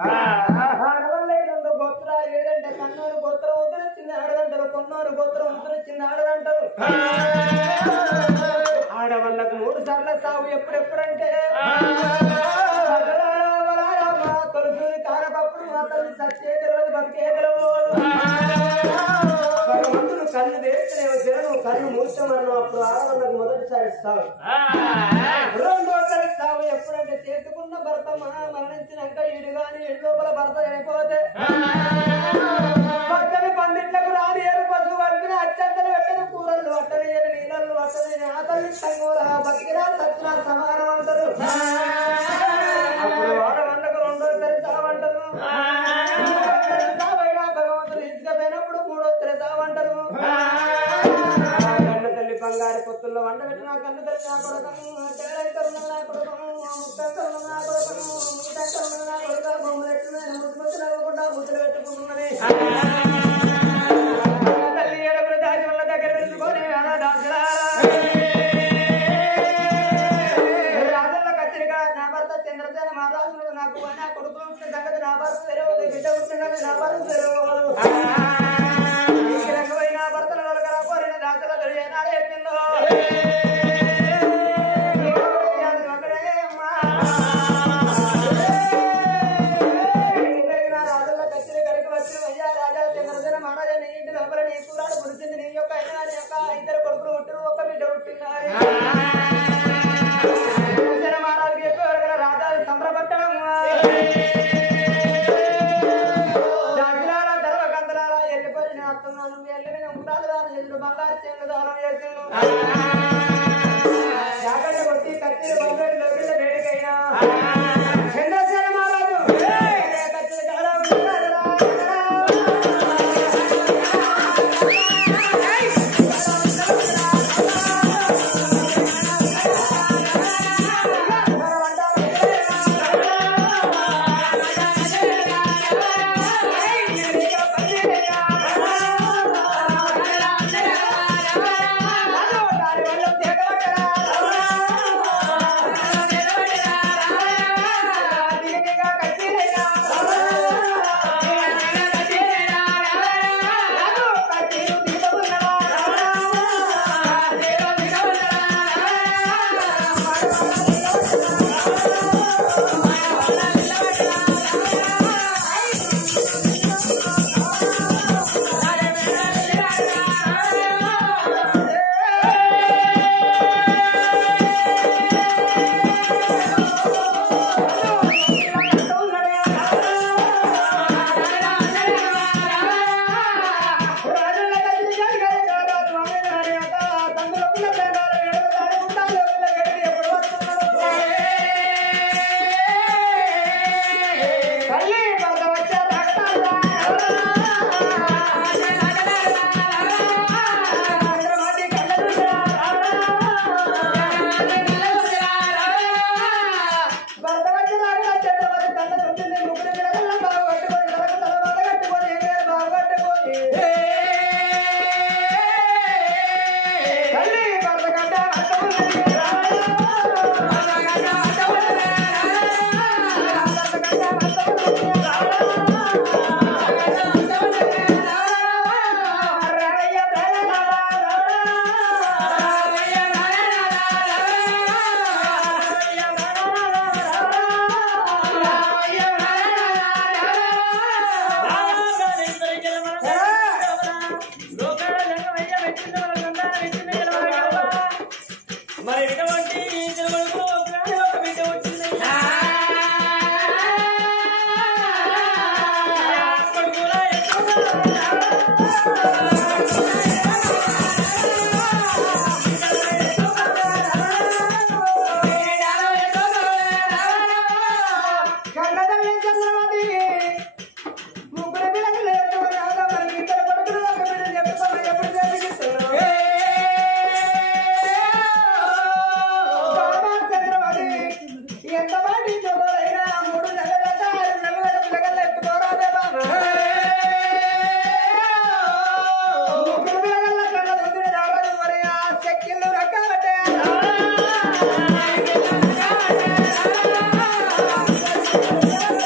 ఆడవల్ల రెండు గోత్రాలు ఏదంటే కన్నూరు గోత్రం ఉత్తరొచ్చింది ఆడదంటారు, కొన్నూరు గోత్రం ఉత్తరొచ్చింది ఆడదంటారు. ఆడవాళ్ళకు 3 సార్లు సాగు ఎప్పుడెప్పుడంటే తొలుసూరి కారపప్పుడు మా తల్లి సచ్చేది రోజు బతికేది భగవంతుడు కళ్ళు వేస్తే కళ్ళు మూర్చమన్నావు. అప్పుడు ఆడవాళ్ళకు మొదటిసారి సాగు. రెండోసారి సాగు ఎప్పుడంటే చేసుకున్న భర్త మరణించినాక ఈడు గాని ఇడు లోపల భర్త చనిపోతే పచ్చని పందిట్లకు రాని ఏరు పశువు కలిపిన అత్యంతలు పెట్టిన కూరలు అట్టని నీళ్ళలు అట్టని ఆ తల్లి సంగూర బతికినా సచ్చినా సమానం అంటారు. అప్పుడు ఆడవంటకు రెండోసారి సావంటారు. సావైనా భగవంతుడు ఇసుకపోయినప్పుడు 3వసారి సావంటారు. కన్న తల్లి బంగారు పొత్తుల్లో వంట పెట్టిన కన్న తల్లి నా కొడకము కరుణ నా కొడకము ముక్కరుణ నా కొడకము ముక్కరుణ నా కొడక బొమ్మలు ఎట్లున్నాయి ముద్దులు అవ్వకుండా ముద్దులు పెట్టుకుంటున్నది. తల్లి ఏడుగురు దాసి వల్ల దగ్గర పెట్టుకొని రాజుల కత్తిరిగా నా భర్త చంద్రసేన మహారాజులు నాకు నా కొడుకులు ఉంటున్న సంగతి నా భర్త తెరవదు, బిడ్డ ఉంటున్నది నా భర్త తెరవదు. నా భర్తల వరకు కోరిన రాజుల తెలియనాడు చెప్పిందో రాజుల కత్తిరి కడికి వచ్చి అయ్యా రాజా చంద్రసేన మహారాజా నీ ఇంటి లోపల నీ కూరాడు పుడిచింది, నీ యొక్క ఇద్దరు కొడుకులు పుట్టిన ఒక బిడ్డ పుట్టినారు. మహారాజుకి ఎక్కువ రాజాలు సంబరపట్టడం బంగారు చెంగు దానం చేసిండు. జాగ్రత్త కొట్టి కత్తిరి బంగారు లోపల వేడికైనా చంద్రసేన మహారాజు కత్తిరి కాడా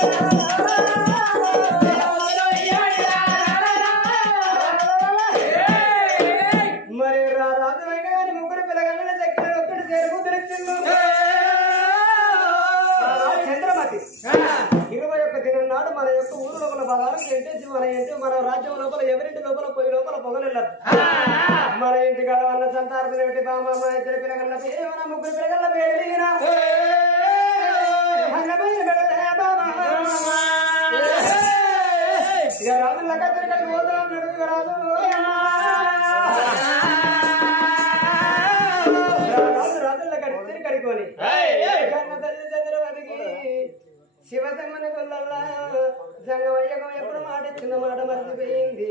Thank you. మన యొక్క ఊరు లోపల బలాలు ఎంటేసి మన రాజ్యం లోపల ఎవరింటి లోపల పోయి లోపల పొగలెళ్ళదు మన ఇంటి కాడ వల్ల సంతానం ఏమిటి బామ్మ ఇద్దరు పిల్లగల్ల పేరు మన ముగ్గురు పిల్లగల్ల పేరు ఇక రాజు లక్కడికి పోతాం రాజు రాజుల కడిచి కడుకొని కన్న తల్లి చంద్రవతికి శివసమ్మన కొల్లల్లా సంగమయ్యకం ఎప్పుడు మాట ఇచ్చిన మాట మర్చిపోయింది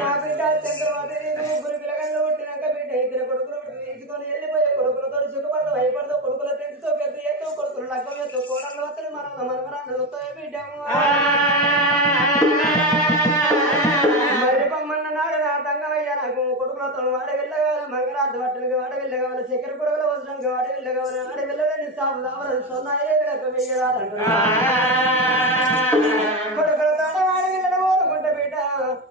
నా బిడ్డ చంద్రవతి ముగ్గురు పిల్లగళ్ళు పుట్టినాక బిడ్డ ఇద్దరు కొడుకులు తీసుకొని వెళ్ళిపోయే కొడుకులతో సుఖపడదు భయపడదు కొడుకుల తెంచుతో పెద్ద ఎత్తు కొడుకులు లగ్గం ఎత్తు కోడళ్ళు వత్తలు మనమరాలు వస్తాయి బిడ్డము మర్రిపమ్మన్న నాడు నా తంగమయ్య నాకు కొడుకులతో వాడ వెళ్ళగల మంగళార్థ బట్టలకు వాడ వెళ్ళగల చక్కెర పొడవల వసడానికి వాడ వెళ్ళగల ఆడ వెళ్ళలేని సాగు రావడం సొన్నాయే వెయ్యరాదంట కొడుకులతో వాడ వెళ్ళడం ఓరుకుంట బిడ్డ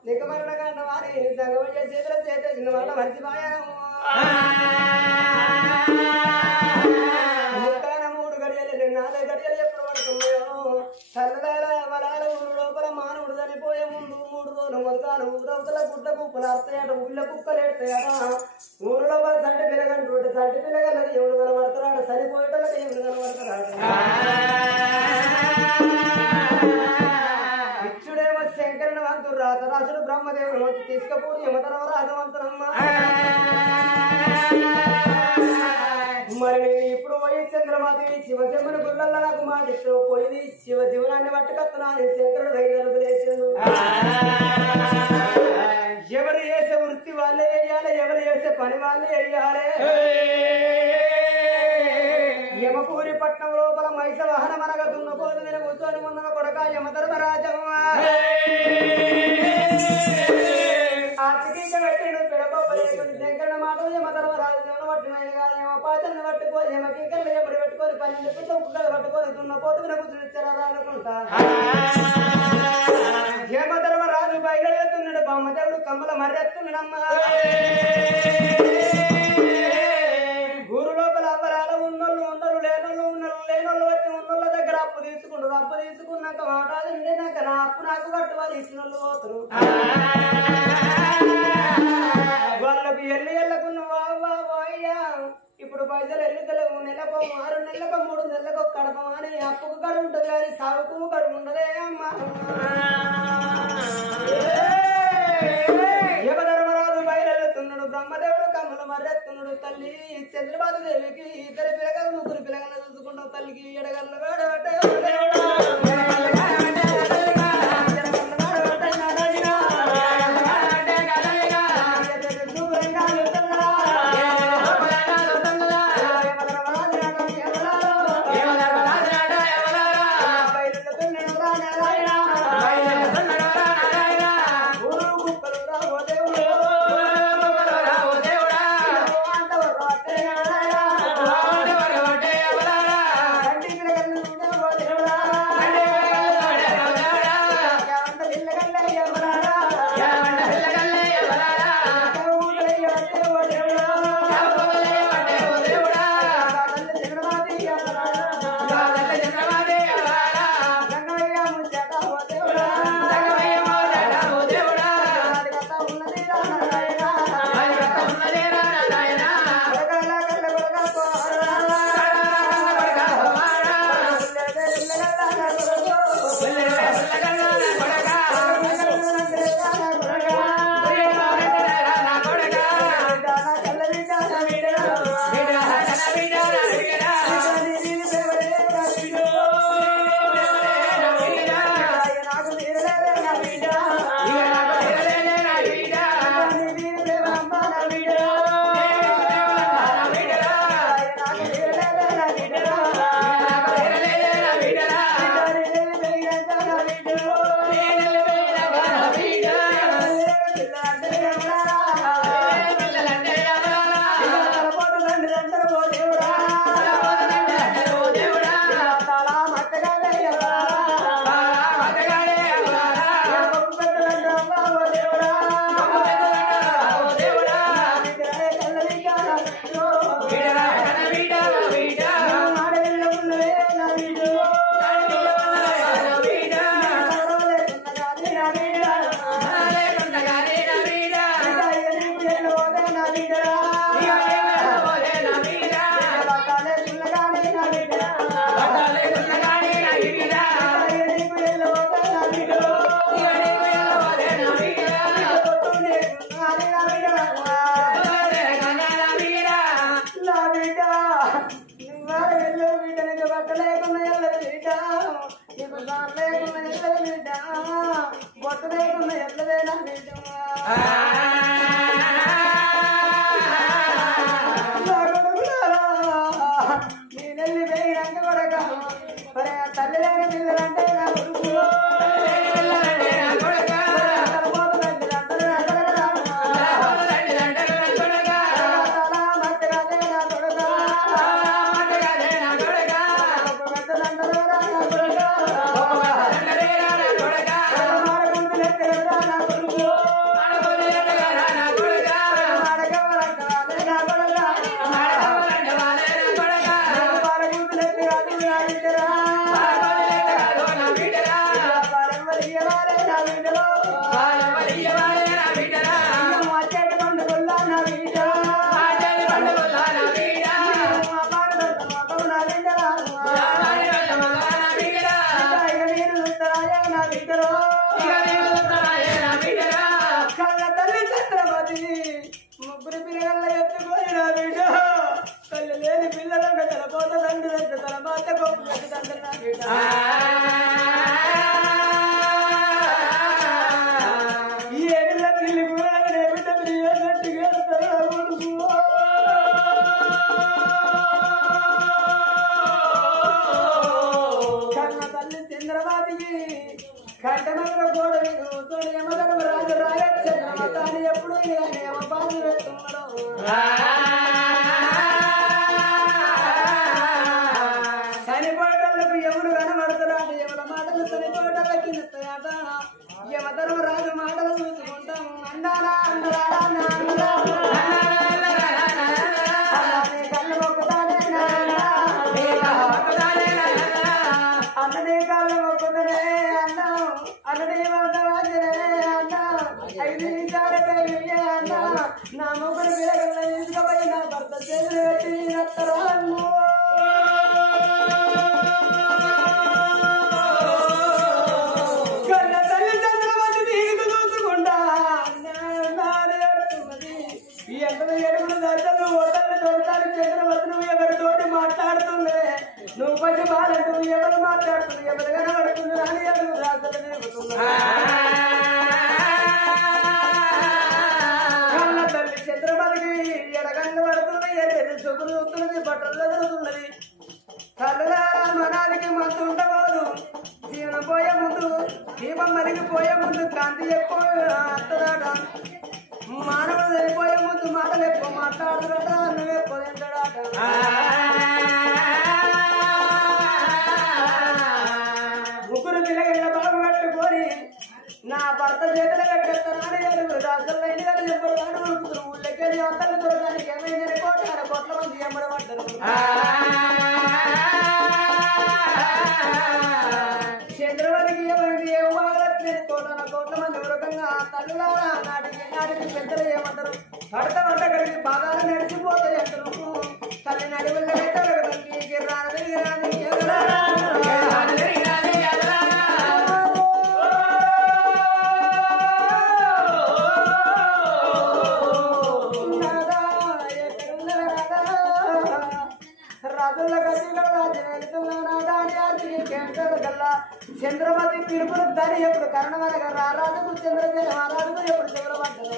నీకు మరణ కంట వారి తంగమయ్య చేతుల చేసిన వాళ్ళ మర్చిపోయాము మూడు గడియలు 4 గడియలు ఎప్పుడు పడుతున్నాయో చల్లదాల వరాల ఊరు లోపల మానవుడు చనిపోయే ముందు 3 రోజులు మొదలు ఊరవతల గుడ్డ కుప్పలు అర్థయట ఊళ్ళ కుక్కలు ఎడతాయట ఊరు లోపల సంటి పిల్లగంటుంటే సంటి పిల్లగలకి ఎవడు కనబడతాడు చనిపోయేటోళ్ళకి ఎవడు కనబడతాడు ఇచ్చుడేమో శంకరుని వంతుడు రాతరాసుడు బ్రహ్మదేవుడు తీసుకపోయి యమతరవ రాజవంతునమ్మ మరి నేను ఇప్పుడు పోయి చంద్రమాతి శివశమ్మని గుళ్ళల్లో నాకు మాట ఇస్తూ పోయి శివ జీవనాన్ని పట్టుకొస్తున్నా శంకరుడు రైతులకు లేచాడు ఎవరు చేసే వృత్తి వాళ్ళే వేయాలి ఎవరు చేసే పని వాళ్ళే వేయాలి యమపూరి పట్నం లోపల మైస వాహనం అనగా దున్నపోతు మీద కూర్చొని ఉన్న కొడక యమధర్మరాజం ఆర్థికంగా పెట్టిండు పిడపలేకుండా శంకరుని మాటలు యమధర్మరాజు పట్టినాయి కాదు యమపాచల్ని పట్టుకొని యమకింకర్లు ఎప్పుడు పెట్టుకొని 12 కుక్కలు పట్టుకొని దున్నపోతు మీద కూర్చొనిచ్చారా అనుకుంటా యమధర్మరాజు బయలుదేరుతున్నాడు బొమ్మదేవుడు కమ్మల మర్రెత్తున్నాడమ్మా ఊరు లోపల అవ్వరాల ఉన్నోళ్ళు ఉండరు లేనోళ్ళు వచ్చి ఉన్నోళ్ళ దగ్గర అప్పు తీసుకున్నాక మాటాలు నిండినాక నా అప్పు నాకు కట్టువాలి ఇచ్చిన వాళ్ళు పోతారు వాళ్ళకి ఎళ్ళకున్న అయ్యా ఇప్పుడు పైసలు ఎల్లుతలేవు నెలకు 6 నెలలకు 3 నెలలకు కడపం అని అప్పుకు కడుపు ఉంటుంది కానీ సాగుకు కడుపు ఉండదే అమ్మా యమధర్మరాజు బయలుతున్నాడు బ్రహ్మదేవుడు కమ్మల మర్రెత్తున్నాడు తల్లి చంద్రబాబు దేవికి 2 పిల్లగలు 3 పిల్లగలను చూసుకుంటాం తల్లికి ఎడగళ్ళు లేకున్న ఎట్లదే బిడ్డ బొట్టు లేకున్న ఎట్లదేనా బిడ్డ నేనెళ్ళి వేయడానికి కొడక మరి తల్లి లేని పిల్లలంటే నా కొడుకు ముగ్గురు పిల్లల ఎత్తుకొని నా బిడ్డ తల్లి లేని పిల్లలంటే తలపోత తండ్రి అంటే తల మాత గొప్ప తండ్రి నా బిడ్డ ఈ ఏడుల పిల్లి కూడా బిడ్డ గట్టిగా కొడుకు కన్న తల్లి చంద్రబాబుకి కంటమగల గోడలు తోడు యమగల రాజు రాయని ఎప్పుడు బాధలు వేస్తున్నాడు చనిపోయేటోళ్ళకు ఎవరు కనబడుతున్నాడు ఎవరి మాటలు చనిపోయేటోళ్ళకి నిస్తాయట యమధర్మ రాజు మాటలు చూసుకుంటాము అందాలా అందరాలా కళ్ళు మొక్కుతానే అన్నదే కాళ్ళు మొక్కుతానే అన్నాం అన్నదే వాంజనే అన్నాం 5 నిమిషాల అన్నా నా మొగ్గురు పిల్లగల తీసుకుపోయి నా భర్త చేతులు పెట్టి నత్తరు కన్న తల్లి చంద్రబాబు నీకు చూసుకుంటా ఎంత ఎడుగులు దర్శలు ఓటర్లు తోడతారు చంద్రబాబు నువ్వు ఎవరితోటి మాట్లాడుతుండే నువ్వు కొంచెం బాలంటూ ఎవరు మాట్లాడుతుంది ఎవరు కనబడుతుంది అని ఎవరు రాజలు నేర్పుతున్నా తల్లి చంద్రబాబుకి ఎడగంగ పడుతుంది ఎర్రెది చూపులు చూస్తున్నది బట్టలు జరుగుతున్నది తల్లులారా మనానికి మందు ఉండబోదు జీవనం పోయే ముందు దీపం మరిగిపోయే ముందు కాంతి ఎక్కువ అత్తదాట మానవుడు చనిపోయే ముందు మాటలు ఎక్కువ మాట్లాడుతాడ నువ్వు ఎక్కువ తింటాడాట ముగ్గురు పిల్లగళ్ళ బాబు కట్టుకొని నా భర్త చేతులు కట్టేస్తానని ఎదురు రాష్ట్రంలో ఎన్ని వేల చెప్పారు కానీ ఉడుకుతారు ఊళ్ళకెళ్ళి అంతలు దొరకడానికి ఏమైందని 1.5 కోట్ల మంది ఎమ్మడబడ్డారు చంద్రబాబుకి ఏమైంది ఏం బాగలేదు 1.5 కోట్ల మంది ఉరకంగా తల్లులారా నాటికి పెద్దలు ఏమంటారు పడత పడ్డ కడిగి బాగా నడిచిపోతాయి అంటారు తల్లి నడివల్ల పెట్టారు తల్లికి రాని చంద్రమతి పిలుపులు దాని ఎప్పుడు కరణమనగా రారాజుకు చంద్రసేన మహారాజుకు ఎప్పుడు చంద్రపడ్డారు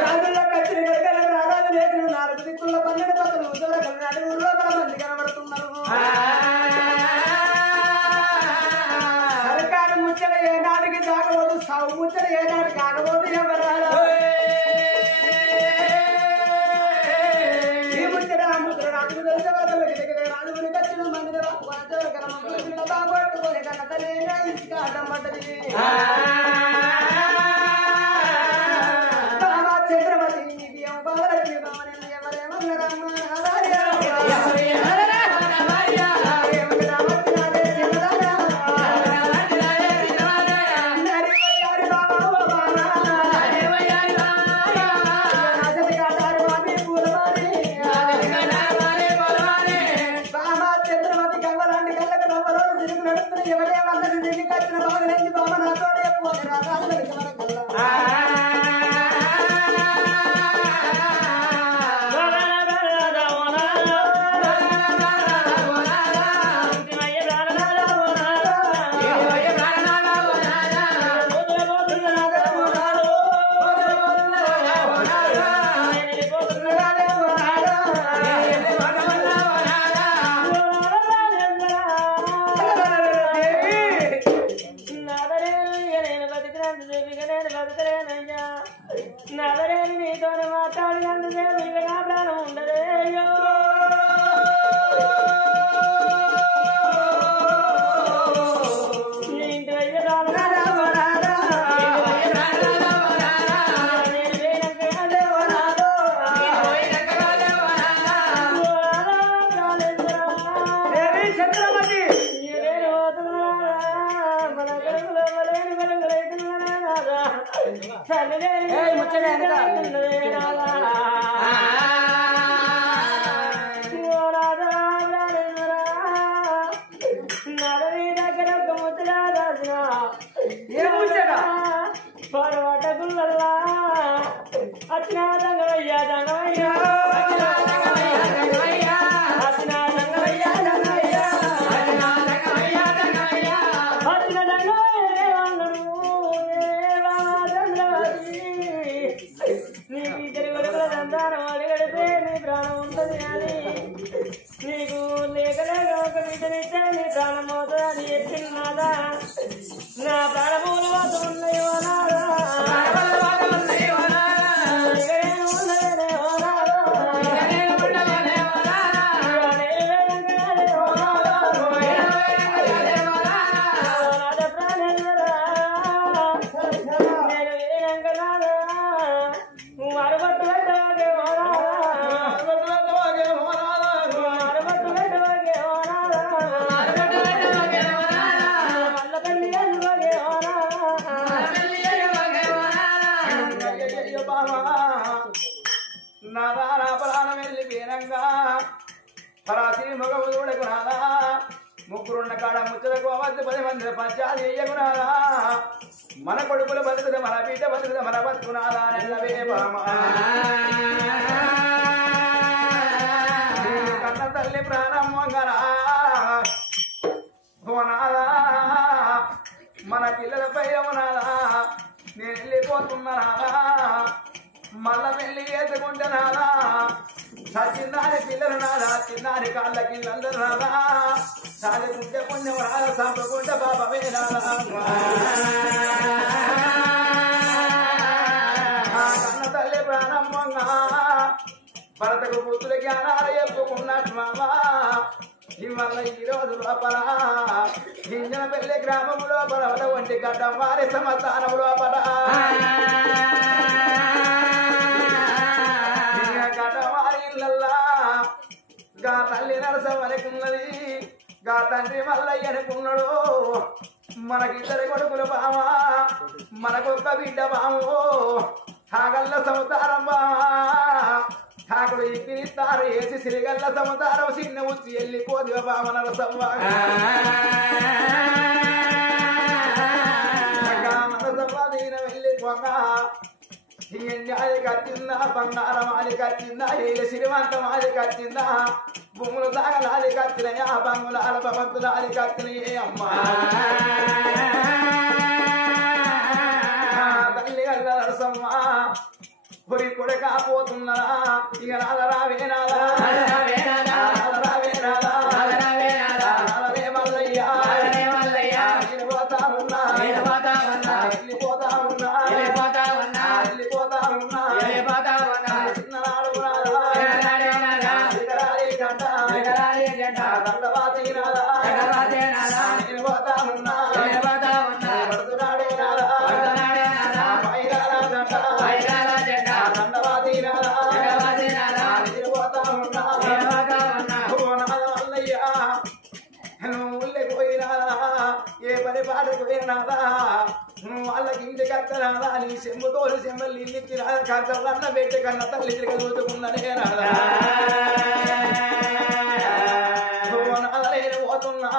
రాజుల్లో కచ్చిన గడగల రారాజు లేకులు 4 దిక్కుల్లో 12 పత్రులు దూరగల నడుగుల్లో మంది కనబడుతున్నారు సర్కారు ముచ్చట ఏనాటికి సాగబోదు సాగు ముచ్చట ఏనాటికి ఆగబోదు ఎవరు బాగొట్టుకొని కన్న తల్లి ఇసుక అడ్డం పడ్డది చంద్రమతి నా ప్రాణములు ఉన్నాయి ముగ్గురున్న కాడ ముచ్చలకు అవద్దు 10 మంది పంచాలి ఎగునాలా మన కొడుకులు బతుకుద మన బిడ్డ బతుకుద మన బతుకునాలా నెల్లవే బామా కన్న తల్లి ప్రాణం వంగరా పోనాలా మన పిల్లలపై అవనాలా నేను వెళ్ళిపోతున్నానా మళ్ళా వెళ్ళి ఎత్తుకుంటున్నానా చిన్నారి పిల్లలు నాదా చిన్నారి కాళ్ళకి అందరు నాదా సాధకుంటే పుణ్యం రాదా సాపుకుంటే బాబమే నాదా కన్న తల్లి ప్రారంభంగా భరతకు పుత్రుల జ్ఞానాలు చెప్పుకున్నట్టు మామా ఇవల్ల ఈ రోజు లోపల గింజన పెళ్లి గ్రామం లోపల వంటి గడ్డ వారి సమస్థానం లోపల గా తల్లి నరసవనుకున్నది గా తండ్రి మల్లయ్య అనుకున్నాడు మనకిద్దరు కొడుకులు బామా మనకొక్క బిడ్డ బాము కాగల్ల సముతారం బామా కాకుడు ఇప్పిస్తారు వేసి సిరిగల్ల సముతారం చిన్న ఉచ్చి వెళ్ళిపోది బామ నరసవ్వ నరసవ్వ దీన వెళ్ళిపోగా న్యాయ కట్టిందా బంగారం అది కట్టిందా ఏ శ్రీమంతం అది కట్టిందా భూములు తాగలాది కట్టినయా బంగులాల భవంతులాది కట్టినయే అమ్మా తల్లి గల్ల నరసమ్మ పొరి కొడకపోతున్నా ఇక రావే నాదా మల్లయ్యా నేను పోతా ఉన్నా వెళ్ళిపోతా ఉన్నా ఏ పని పాడకపోయినాదా వాళ్ళకి ఇంటి కట్టరాదా నీ చెంబుతోలు చెంబలు ఇల్లికి రాదా కట్టలన్న పెట్టి కన్న తల్లి చదువుకున్నదే రాదా నేను పోతున్నా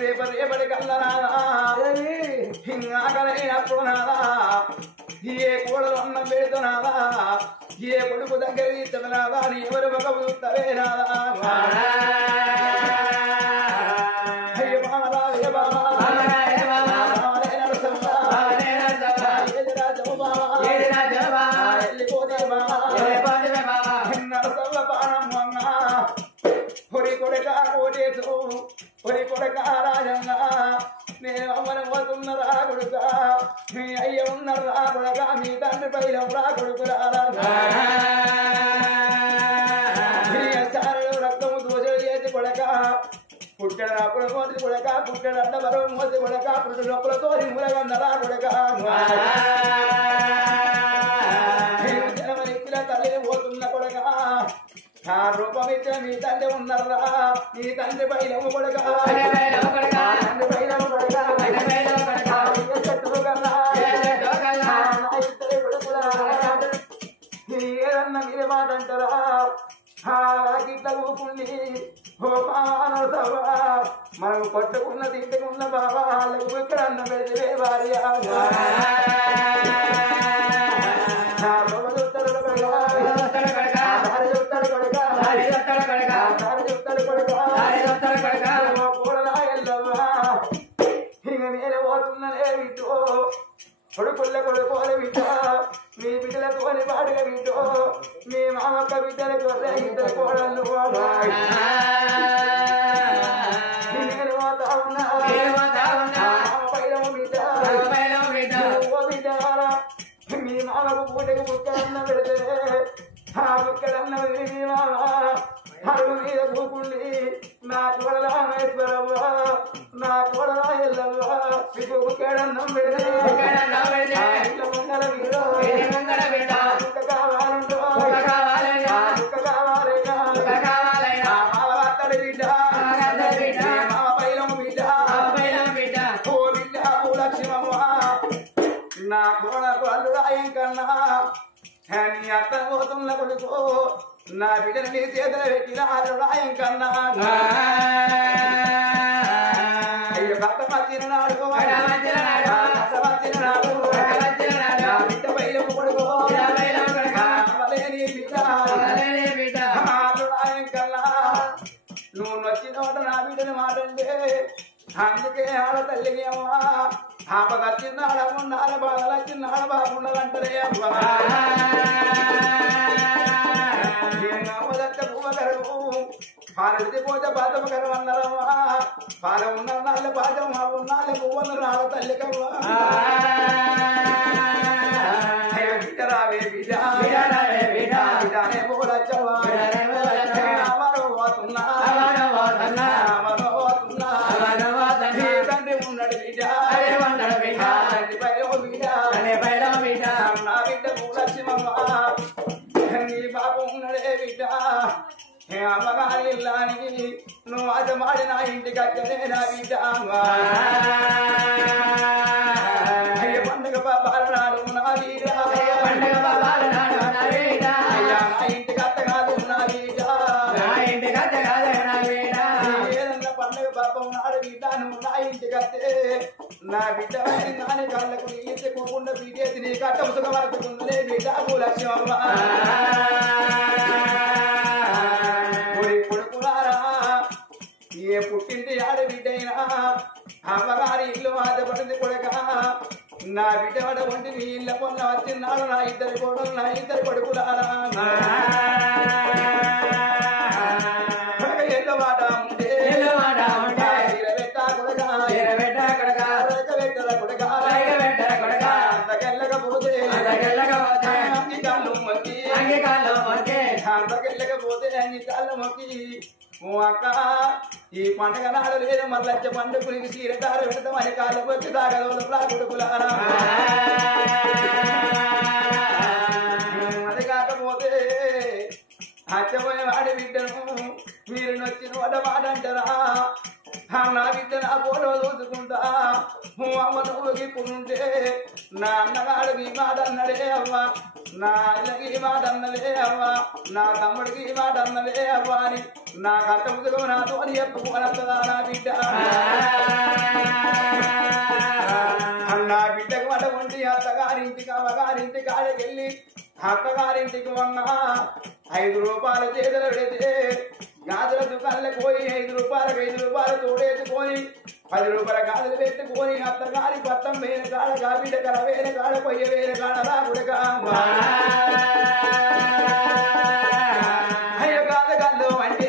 రేపటి కల్లరాదా హింగాకలైనప్పుడు నాదా ఏ కూడలు అన్నం పెడుతున్నాదా ఏ కొడుకు దగ్గర ఇస్తున్నాదా నీ ఎవరు ఒక చూస్తావే రాదా నేను అమ్మని పోతున్నరా కొడుక మీ అయ్య ఉన్నరా కొడక మీ తండ్రి పైన రా కొడుకు రాసారులు రక్తము దోషలు చేసి కొడక పుట్టెడ అప్పుడు మోసి కొడక పుట్టెడ అడ్డ బరువు మోసి కొడక పుట్టు లోపల తోరి ములగన్నరా కొడక జనమనిచ్చిన తల్లిని పోతున్న కొడక ఆ రూపం ఇచ్చిన మీ తండ్రి ఉన్నారా నీ తండ్రి బయలము కొడుక తండ్రి బయలము కొడుక చెట్టులు కన్నా ఏదన్నా మీరే మాట అంటారా గిట్ల ఊపుండి ఓ మానవ మనం కొట్టుకున్న తిట్టుకున్న బాబా వాళ్ళకు ఇక్కడ అన్న పెడితే భార్య ఇక నేనే పోతున్నదే వీటో కొడుకుల్ల కొడుకోలే వీటో మీ బిడ్డలకు అని పాడుగా వీటో మీ మామక్క బిడ్డలకు ఇద్దరు కోడళ్ళు నేను పోతా ఉన్నా బిడ్డ మీ మామకు పూటకి బుక్కడన్న పెడితే ఆ బుక్కడన్న మీ మామ అరుగు మీద కూకుండి నా కోడల రామేశ్వరవ్వ నా కోడల ఎల్లవ్వ మీకు బుక్కడన్నం పెడితే ముంగల వీరో కావాలంటో కావాలైనా మావత్తడి బిడ్డ మామ పైలం బిడ్డ ఓ బిడ్డ ఓ లక్ష్మమ్మ నా కోడకు అల్లుడాయం కన్నా నీ అత్త పోతున్న కొడుకు నా బిడ్డను నీ చేతులు పెట్టిన అల్లుడాయం కన్నా అయ్యో భర్త మధ్యన నాడు బిడ్డ బయలు కొడుకు బిడ్డ అల్లుడాయం కన్నా నువ్వు నచ్చిన నా బిడ్డని మాటంటే అందుకే ఆడ తల్లికి అమ్మా ఆపదచ్చింది ఆడముండాలి బాధలచ్చింది ఆడ బాగుండాలంటారే అమ్మా ఆపదచ్చ పువ్వ కరకు పాలడితే పోతే పాదమ కరం అన్నారమ్మా పాల ఉన్న నాళ్ళ పాదం ఉన్నాళ్ళ పువ్వన్నారు ఆడ తల్లికమ్మా బిడ్డరావే బిడ్డనే పోలచ్చవా పోతున్నా తండ్రి ఉన్నాడు బిడ్డ నా బిడ్డ లక్ష్మమ్మ నీ బాబు ఉన్నాడే బిడ్డ అమ్మగారి ఇల్లానికి నువ్వు అజమాడి నా ఇంటికి అక్కడే నా బిడ్డ అయ్య పండుగ బాబాల నాడు నా బిడ్డ అయ్యా నా ఇంటికి అత్త కాదు నా బిడ్డ ఏదన్నా పండుగ పాపం నాడు బిడ్డ నువ్వు నా ఇంటికి అత్తే నా బిడ్డ నాని కాళ్ళకు నీళ్ళు కూకుండా బీటేసి నీ కట్ట ఉసుక వరకుతుందే బిడ్డ లక్ష్మమ్మ కొడుకున్నారా ఏ పుట్టింటి ఆడ బిడ్డైనా అమ్మగారి ఇల్లు ఆశపడింది కొడుక నా బిడ్డ వాడ వంటి నీ ఇళ్ళ పొన్న వచ్చిన్నాడు నా ఇద్దరు కొడుకు నా ఇద్దరు కొడుకులారా ఎల్ల మాట ఉంటే పెట్టా కొడుక అంతకెళ్ళకపోతే అంతకెళ్ళకపోతే అన్ని కాళ్ళు మొక్కి ఓ అక్క ఈ పండగ నాడు లేదు మరలచ్చ పండుగకి చీరదారు పెడతామని కాళ్ళు వచ్చి తాగదోళ్ళ కొడుకులారా అది కాకపోతే అచ్చపోయిన వాడి బిడ్డను మీరు నచ్చిన వాడ మాట అంటారా నా బిడ్డ నా ఫోటో చూసుకుంటా అమ్మ నువ్వు ఇప్పుడుంటే నా అన్నగాడికి ఈ మాట అన్నడే అవ్వ నా అన్నకి ఈ మాట అన్నదే అవ్వ నా తమ్ముడికి ఈ మాట అన్నదే అవ్వ అని నా కట్ట ముదుగు నాతో అని చెప్పుకోనదా నా బిడ్డ నా బిడ్డకు మాట ఉండి అత్తగారింటికి అమ్మగారింటికి ఆడకెళ్ళి అక్కగారింటికి వన్నా 5 రూపాయల చేతులు పెడితే గాజుల దుకాణాలకు పోయి 5 రూపాయలు తోడేసుకొని 10 రూపాయల గాజులు పెట్టుకొని అత్తగారి పట్టం వేల కాడ గాబిడ్డ కల వేల కాడ పొయ్య వేల కాడ రాకుడక అయ్యో గాదగల్లో అంటే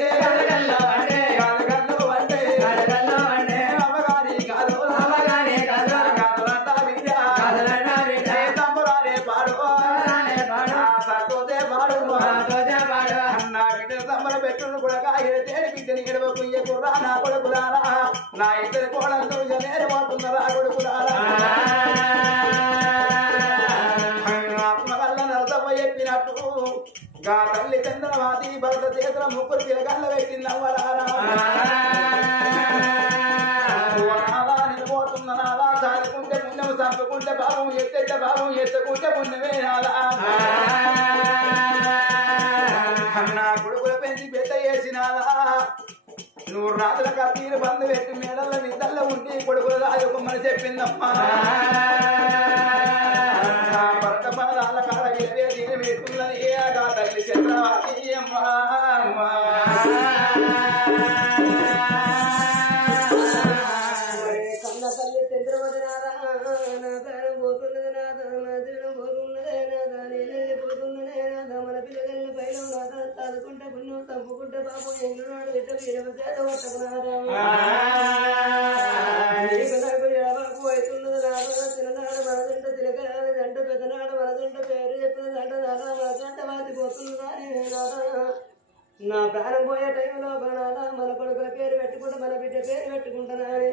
అమ్మగారి గాదులంటా బిడ్డ తమ్మురానే పాడు సతోదే పాడు నా బిడ్డ తమ్మల పెట్టును కూడా తేడి బిడ్డని ఎడవకుయ్య కుర్రా నా కొడుకులారా నా ఇద్దరు కోడలు నేరమవుతున్నారా కొడుకులారా ఆత్మ వల్ల నరసమ్మ చెప్పిన పాపం ఎత్తకుంటే పుణ్యమే రాదా నా కొడుకుల పెంచి పెద్ద చేసినాదా నువ్వు రాత్రుల కత్తిని బంధు పెట్టి మేడల్ల నిద్దల్లో ఉండి కొడుకులు రాజొక్కమని చెప్పిందమ్మా భర్త పాదాల కాడ ఇరవే దీని వేస్తున్నది ఏగా తల్లి చంద్రవాణి అమ్మా కన్న తల్లి చంద్రవతి నాదా నా ప్రాణం పోతున్నది నాదా నా జీవనం పోతున్నదే నాదా నేను పోతున్నదే నాదా మన పిల్లగల్ని పైన నాదా చదువుకుంటే పుణ్యం తప్పుకుంటే పాపం ఎంగునాడు ఇద్దరు ఇరవై చేత పట్టకున్నారా నాకు ఎడవకు అవుతున్నది నాదా చిన్ననాడు మనదంట చిలకరాని దంట పెద్దనాడు మనదంట పేరు చెప్పిన దంట నాదా మనదంట వాతి పోతున్నదా నాదా నా ప్రాణం పోయే టైంలో నాదా మన కొడుకుల పేరు పెట్టుకుంటా మన బిడ్డ పేరు పెట్టుకుంటున్నాను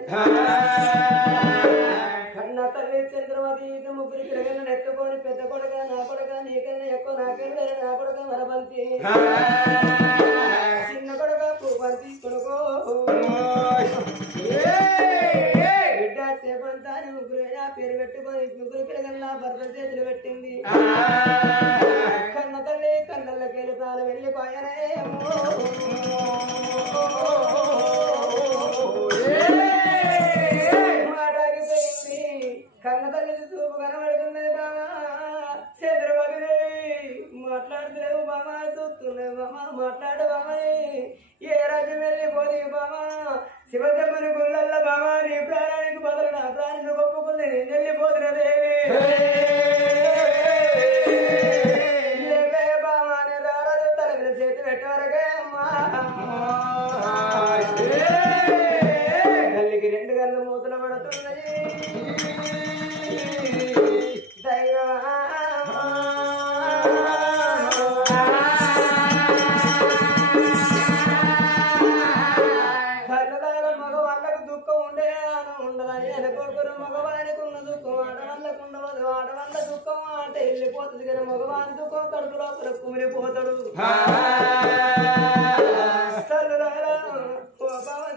కన్న తల్లి చంద్రవతి ముగ్గురు పిల్లగలను ఎత్తుకొని పెద్ద కొడక నా కొడక నీకన్నా ఎక్కువ నాకన్నా నా కొడక మరబంతి చిన్న కొడక పూబంతి కొడుకో బిడ్డ చేపంతా ముగ్గురు పేరు పెట్టుకొని ముగ్గురు పిల్లగల్లా భర్త చేతులు పెట్టింది కన్న తల్లి కన్నల్లకెళ్ళి ప్రాణం వెళ్ళిపోయానే కన్న తల్లి చూపు కనబడుతున్నది బామా చంద్రబాబు మాట్లాడుతున్నావు బామా చూస్తున్నావు బామా మాట్లాడు బామని ఏ రాజ్యం వెళ్ళిపోయి బామా శివజమ్మని గుళ్ళల్లో బామా నీ ప్రాణానికి బదులు నా ప్రాణిని ఒప్పుకుంది నేను వెళ్ళిపోతున్నదేవి బామా నేను రారాజు తల మీద చేతి పెట్టవరకే అమ్మా తల్లికి రెండు గళ్ళు మూతలు పడుతున్నాయి మగవాళ్ళకు దుఃఖం ఉండే ఉండదని అనుకోకరు మగవానికి ఉన్న దుఃఖం ఆడవాళ్ళకు ఉండవదు ఆడవాళ్ళ దుఃఖం అంటే వెళ్ళిపోతుంది కానీ మగవాని దుఃఖం కడుపు లోపల కుమిలిపోతాడు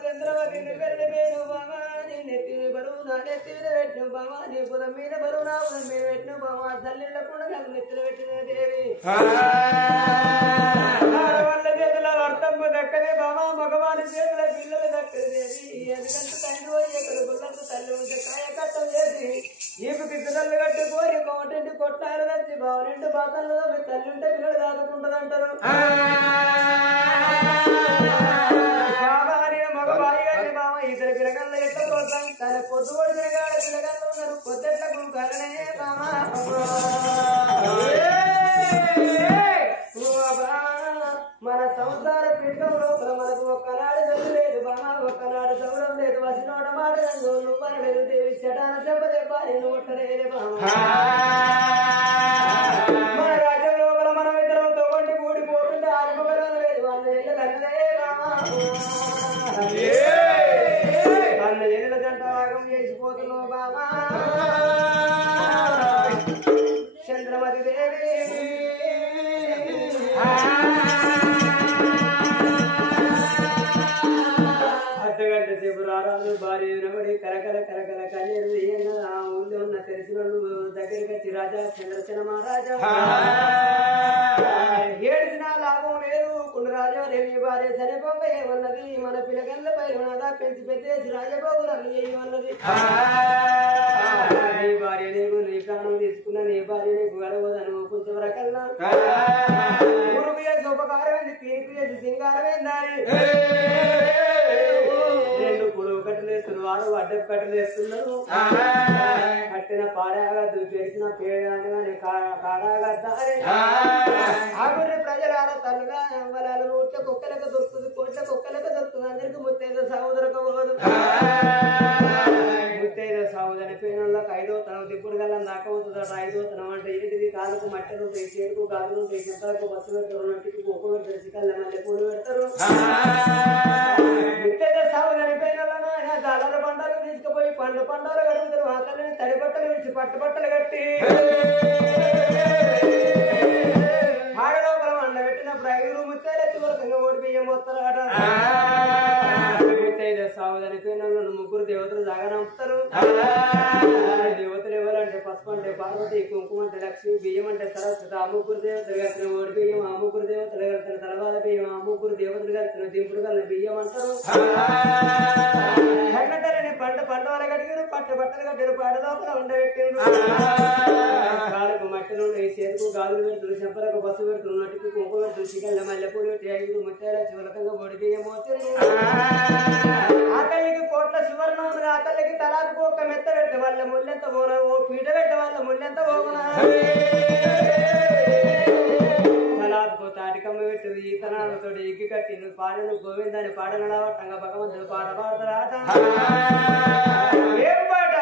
చంద్రవతి వెళ్ళి పేరు బామా నీ నెత్తిని బరువు నా నెత్తిన పెట్టిన బామా నీ పురం మీద బరువు నా పురం మీద పెట్టిన బామా తల్లిళ్ళకుండా నాకు నెత్తిన పెట్టిన దేవి వాళ్ళ చేతుల అర్థము దక్కనే బామా మగవాని చేతుల పిల్లలు దక్కదు దేవి ఎందుకంటే తండ్రి పోయి ఎక్కడ గుళ్ళకు తల్లి ఉంటే కాయ కట్టం చేసి ఈపు పిల్లలు కట్టి కోరి కోటింటి కొట్టారు వచ్చి బావనింటి బాతల్లో మీ తల్లి ఉంటే పిల్లలు దాదుకుంటారంటారు ఇద్దరు పిల్లగల్ల ఎట్ల కోసం తన పొద్దు పడిన కాడ పిల్లగల్ల ఉన్నారు పొద్దెట్లకు కరణే బామా మన సంసార పీఠం లోపల మనకు ఒక్కనాడు చదువు లేదు బామా ఒక్కనాడు చదవడం లేదు వసినోడ మాట నువ్వు పనలేదు దేవి శటాన దెబ్బ దెబ్బ నిన్ను కొట్టలేదు బామా మన రాజ్యం లోపల మనం ఇద్దరం తోటి కూడిపోతుంటే ఆడుకోవడం లేదు వాళ్ళ ఇల్లు కన్నదే బామా అన్న ఎల్ల జంట భాగం చేసిపోతున్నావు బామా చంద్రమతి దేవి అర్ధగంట సేపు రారాలు భార్య వినబడి కరకర కరకర కన్నీరు ఆ ఊళ్ళో ఉన్న తెలిసిన దగ్గరికి వచ్చి రాజా చంద్రసేన మహారాజా ఏడిసిన లాభం లేదు కుండరాజా దేవి భార్య చనిపోక ఏమన్నది మన పిల్లగల్ల పైన పెంచి పెట్టేసి రాజబాబులు అన్ని ఏమన్నది నీ భార్య నీకు నీ ప్రాణం తీసుకున్న నీ భార్య నీకు గడవదను కొంచెం రకల్లా గురువు చేసి ఉపకారమైంది తీర్పు చేసి సింగారమైందని రెండు పొడవు కట్టలు వేస్తున్నారు వాడు అడ్డపు కట్టలు వేస్తున్నారు కట్టిన పాడాగా చేసిన పేరు కాడాగా ఆగురి ప్రజలాడ తల్లుగా అంబలాలు నూట్ల కుక్కలకు దొరుకుతుంది కోట్ల కుక్కలకు దొరుకుతుంది అందరికి ముత్తైదు సాగు దొరకబోదు ముత్తైదు సాగు చనిపోయిన వాళ్ళకి 5వ తనం దిప్పుడు గల్లా దాకపోతుంది 5వ తనం అంటే ఏంటిది కాళ్ళకు మట్టలు ఉంటాయి చేరుకు గాజులు ఉంటాయి చెంతలకు బస్సు పెడతారు ఉన్నట్టుకు ఒక్క పెడతారు చికల్ల మళ్ళీ పూలు పెడతారు ముత్తైదు సాగు చనిపోయిన వాళ్ళ జాలర పండాలు తీసుకుపోయి పండ్లు పండాలు కడుగుతారు ఆ తల్లిని తడి బట్టలు విడిచి పట్టు బట్టలు కట్టి ఆడలోపల వండ పెట్టినప్పుడు 5 ముత్తైలు ఎత్తి వరకంగా ఓడి బియ్యం పోతారు ముత్తైదు సాగు చనిపోయిన ముగ్గురు దేవతలు జాగనంపుతారు దేవతలు ఎవరంటే పసుపు అంటే పార్వతి కుంకుమ అంటే లక్ష్మి, బియ్యం అంటే సరస్వతి, ఆ ముగ్గురు దేవతలు కలిసిన ఓడి బియ్యం, ఆ ముగ్గురు దేవతలు కలిసిన తలవాల బియ్యం, ఆ ముగ్గురు దేవతలు కలిసిన దింపుడు కలిసిన బియ్యం అంటారు. కన్నతల్లిని పంట వరగడిగారు, బట్టలు కట్టారు, పాట లోపల ఉండబెట్టిండ్రు. కాళ్ళకు మట్టలు ఉన్నాయి, చేతుకు గాజులు పెడుతున్నారు, చెంపలకు బస్సు పెడుతున్నారు, నటికి కుంకుమ పెడుతున్నారు, చికెన్ల మల్లెపూలు పెట్టి 5 ముత్యాల చివరకంగా ఓడి బియ్యం మోచింది. ఆ తల్లికి కోట్ల సువర్ణం ఉంది, ఆ తల్లికి తలాకు ఒక మెత్త పెట్టే వాళ్ళ ముళ్ళెంత పోనా, ఓ పీట పెట్టే వాళ్ళ ముళ్ళెంత పోగునా. తలాకు తాటికమ్మ పెట్టు ఈ తనాలతో ఎగ్గి కట్టి నువ్వు పాడను గోవిందాన్ని పాడనడవటంగా భగవంతుడు పాట పాడతారాట. ఏం పాట?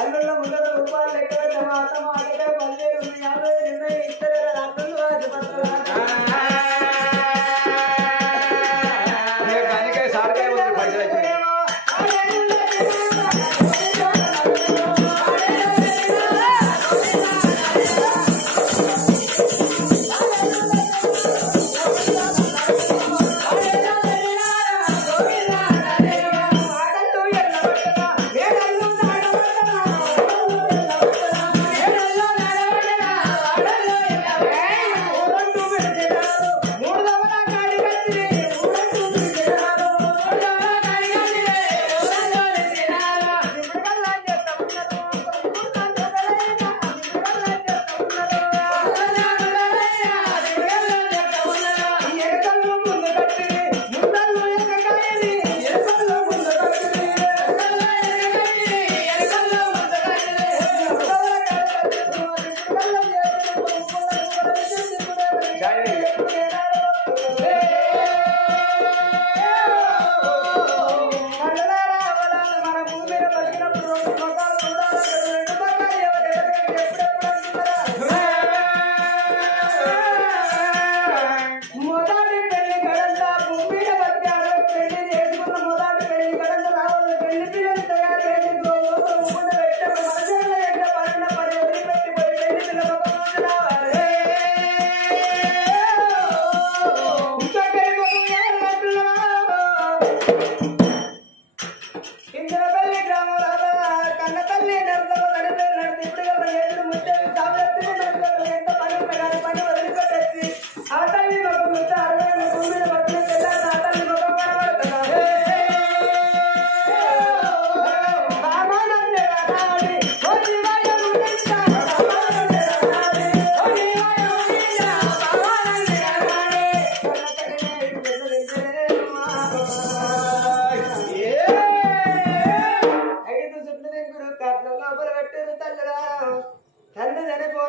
అల్లుళ్ళ ముందర రూపాయలు లెక్క పెట్ట మాత్రం మా దగ్గర 10,000 50,000 ఇస్తారు అల్లుళ్ళు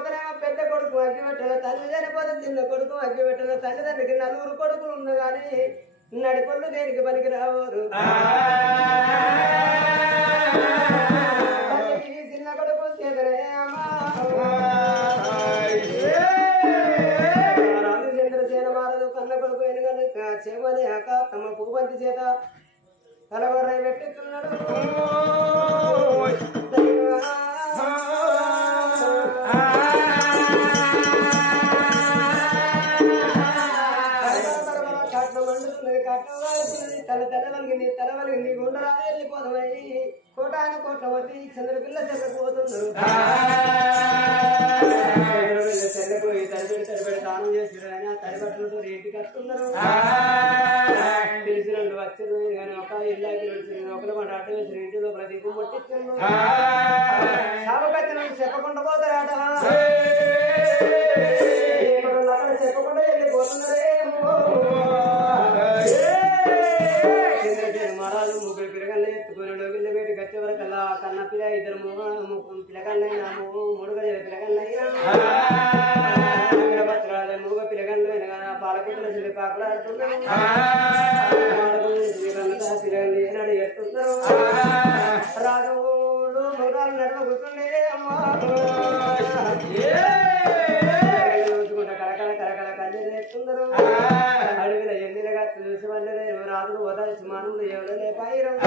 చనిపోతారేమో పెద్ద కొడుకు అగ్గి పెట్టాలి, తల్లి చనిపోతే చిన్న కొడుకు అగ్గి పెట్టాలి. తల్లిదండ్రికి 4 కొడుకులు ఉన్న గాని నడిపొళ్ళు దేనికి పనికి రావారు. చిన్న కొడుకు చేతనే అమ్మా చంద్రసేన మారదు కన్న కొడుకు ఎనుగనుక చెమని అక తమ పూబంతి చేత కలవరై పెట్టిస్తున్నాడు. తల వలిగింది గుండరా వెళ్ళిపోతామై కోటాను కోట్ల మంది చంద్రపిల్ల చెల్లపోతున్నారు. చెల్లపోయి తడిపెడి స్నానం చేసిరు. తడిపట్లతో ఇంటికి వస్తున్నారు. తెలిసిన వచ్చారు కానీ ఒక ఇల్లాకి ఒకరు మాట అడ్డ వేసిన ఇంటిలో ప్రతి ముట్టించారు. సాగుపత్రి చెప్పకుండా పోతారాట, అక్కడ చెప్పకుండా వెళ్ళిపోతున్నారేమో. మరాలు 3 పిల్లగాళ్ళు ఎత్తుకుని డోగిళ్ళ బయటకు వచ్చే వరకల్లా కన్న పిల్ల 2 పిల్లగాళ్ళైనా 3 పిల్లగాళ్ళైనా మూగ పిల్లగాళ్ళు పాలకుట్ల చెల్లి పాకులాడుతున్నారు. పిల్లగాళ్ళు ఏనాడు ఎత్తున్నారు. రాజులు మృగాలు నడవ కూర్చుండే అమ్మా కరకల కరకల కళ్ళు ఎత్తున్నారు. అడవిల ఎన్నిలుగా చూసి వాళ్ళే రాజులు వదల్సి మానవులు ఎవడలే పైరం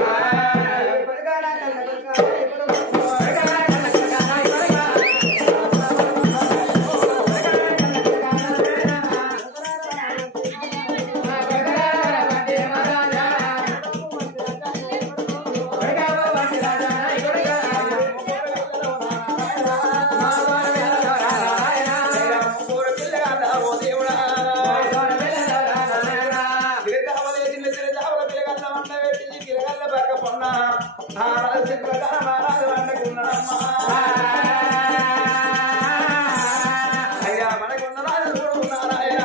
అయ్యా మనకున్న రాజు కూడా ఉన్నారాయన.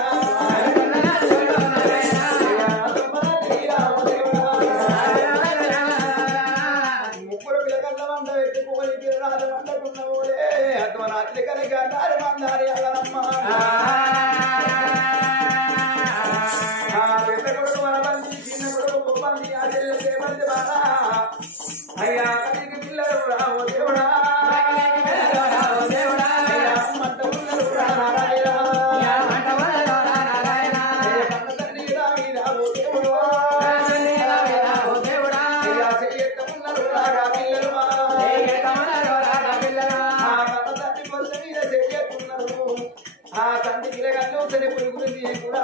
ముగ్గురు పిల్లగల్ల వంట పెట్టుకోవాలి రాజు వంటకున్న ఓడే అధ్వరాత్రి కనుక దారి మందారి అల్లరమ్మ. పెద్ద కొడుకు మన బంది, చిన్న కొడుకు బంది, ఆ చెల్లె బంది బాగా. అయ్యా కదికి పిల్లలు రావు దేవుడా, మంట ఉన్నలు నారాయణ, తండ్రి రావి రావు దేవుడు, చెయ్యెత్త ఉన్నలు రాగా పిల్లలు, తండ్రి కొత్త మీద చెయ్యెత్తున్నారు. ఆ తండ్రి పిల్లగాళ్ళు సరి పురుగుతుంది కూడా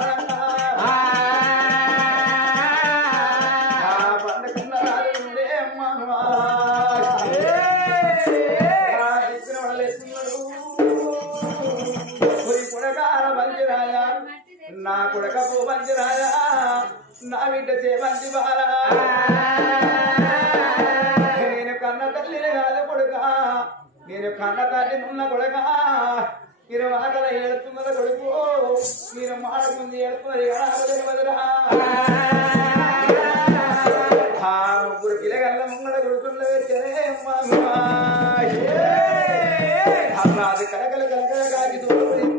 పండుకున్న రాజు ఉండే అమ్మ నా కొడక పో మంచిరాయా, నా బిడ్డ చే మంచి బాల. నేను కన్న తల్లిని కాదు కొడుక, నేను కన్న తల్లిని ఉన్న కొడుక. మీరు ఆకల ఏడుతున్నది కొడుకు, మీరు మాడకుంది ఏడుతున్నది తెలియదురా. ఆ 3 పిల్లగల్ల ముంగడ కొడుకున్న వచ్చే అది కలకల కలకల కాకి దూరం